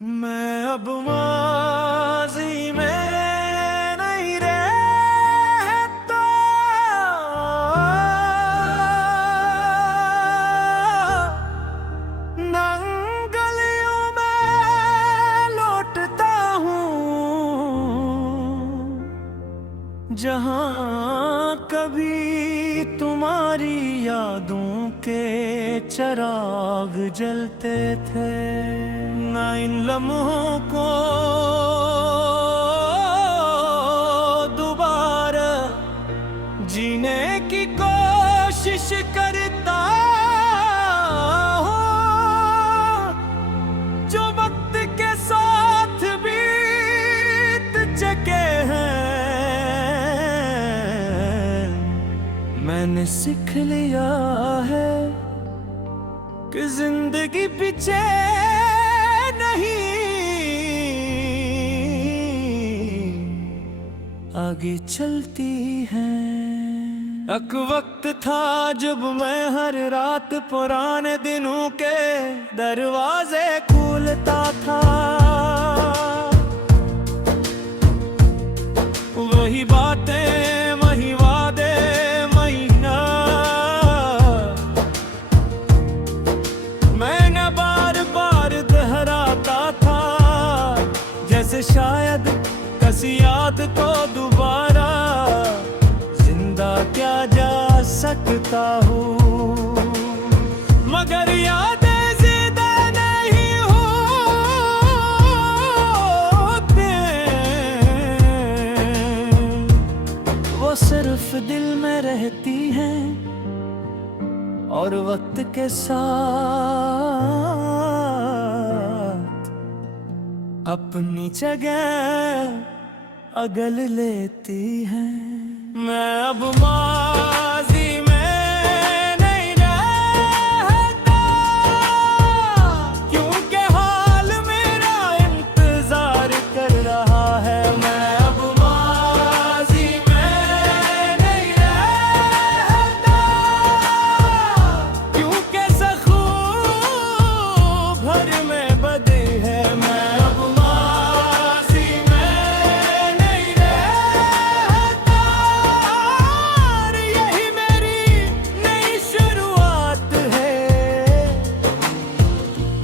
मैं अब माज़ी में नहीं रहता, ना गलियों में लौटता हूँ जहाँ कभी तुम्हारी यादों के चिराग जलते थे। ना इन लम्हों को दोबारा जीने की कोशिश करता हूँ, जो वक्त के साथ बीत चुके हैं। मैंने सीख लिया है कि जिंदगी पीछे नहीं, आगे चलती है। एक वक्त था जब मैं हर रात पुराने दिनों के दरवाजे खोलता था। वही बातें, वही वादे, महीना मैंने बार बार दोहराता था, जैसे शायद किसी याद को दोबारा जिंदा क्या जा सकता हूँ। मगर यादें जिंदा नहीं होते, वो सिर्फ दिल में रहती हैं और वक्त के साथ अपनी जगह अगल लेती हैं। मैं अब माज़ी में नहीं रहता, क्योंकि हाल मेरा इंतजार कर रहा है। मैं अब माज़ी में नहीं रहता, क्योंकि ज़ख़ूर भर में बदे है। मैं अब माज़ी में नहीं रहता, और यही मेरी नई शुरुआत है।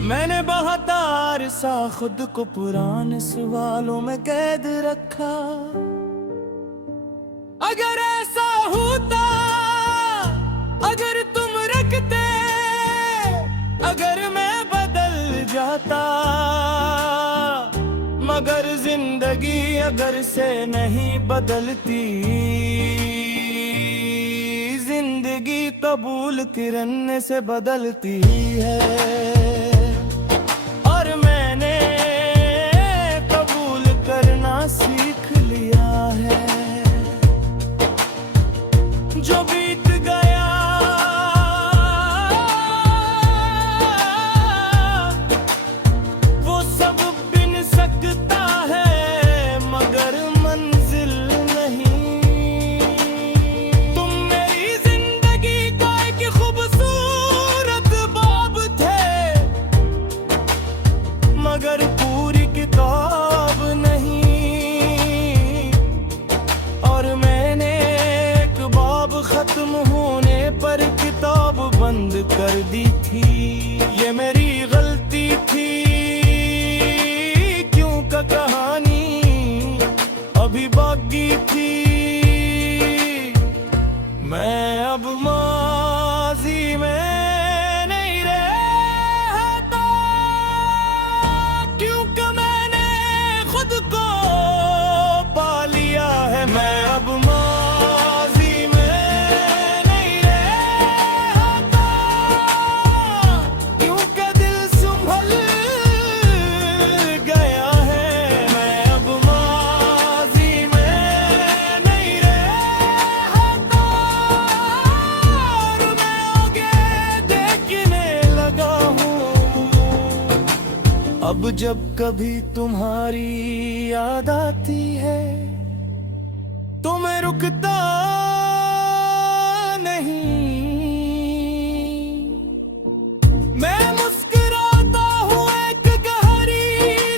मैंने बहुत अरसा खुद को पुराने सवालों में कैद रखा। अगर ऐसा होता, अगर तुम रखते, अगर मैं बदल जाता, मगर जिंदगी अगर से नहीं बदलती। जिंदगी कबूल करने से बदलती है, और मैंने कबूल करना सीख लिया है। जो बीत गया वो सब बिन सकता है, मगर मंजिल नहीं। तुम मेरी जिंदगी का एक खूबसूरत बाब थे, मगर पूरी किताब नहीं। और मैंने एक बाब खत्म होने पर किताब बंद कर दी थी। ये मेरी गलती थी, क्योंकि कहानी अभी बाकी थी। मैं अब माज़ी में नहीं रहता, क्योंकि मैंने खुद को पा लिया है। मैं अब माज़ी में नहीं रहता, क्योंकि दिल संभल गया है। मैं अब माज़ी में नहीं रहता, और मैं आगे देखने लगा हूँ। अब जब कभी तुम्हारी याद आती है तो मैं रुकता नहीं। मैं मुस्कुराता हूँ एक गहरी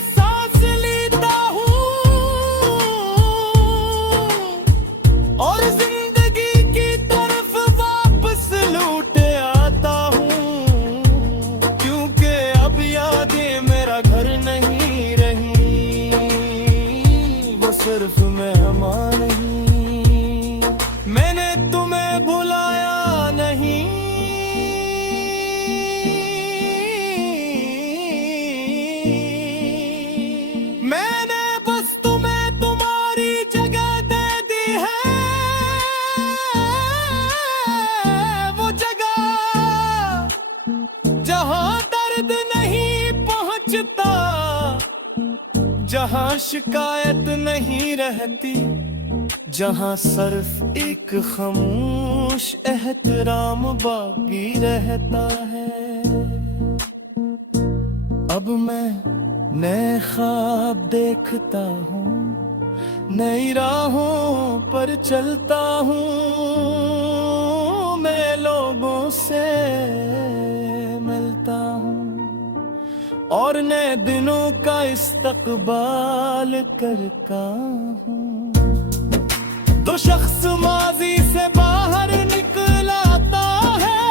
यादें मेरा घर नहीं रही, वो सिर्फ मेहमान नहीं। मैंने तुम्हें भुलाया नहीं, मैंने बस तुम्हें तुम्हारी जगह दे दी है, वो जगह जहां दर्द नहीं पहुंचता, जहां शिकायत नहीं रहती, जहां सिर्फ एक खामोश एहतराम बाकी रहता है। अब मैं नए ख्वाब देखता हूँ, नई राहों पर चलता हूँ, मैं लोगों से मिलता हूँ और नए दिनों का इस्तकबाल करता हूँ। दो शख्स माजी से बाहर निकल आता है,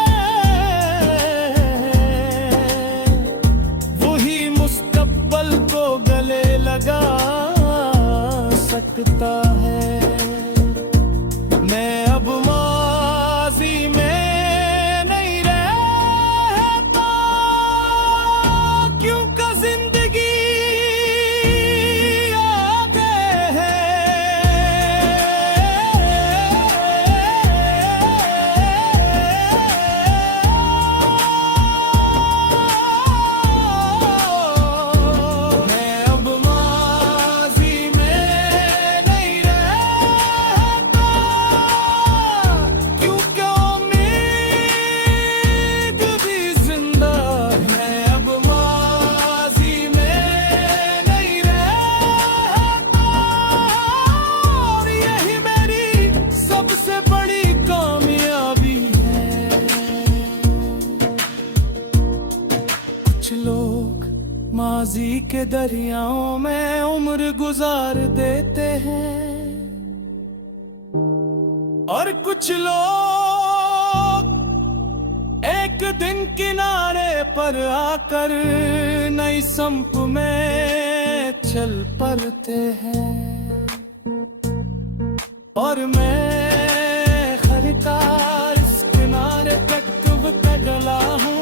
वही मुस्तकबल को गले लगा सकता है। मैं अब माजी में नहीं रहता, क्योंकि जिंदगी आगे है। मैं अब माजी में नहीं रहता, क्योंकि उम्मीद भी जिंदा है। मैं अब माजी में नहीं रहता, और यही मेरी सबसे बड़ी कामयाबी है। कुछ लोग माजी के दरियाओं में उम्र गुजार देते हैं, और कुछ लोग एक दिन किनारे पर आकर नई संप में चल पड़ते हैं। और मैं खरीदार इस किनारे तक डला हूँ,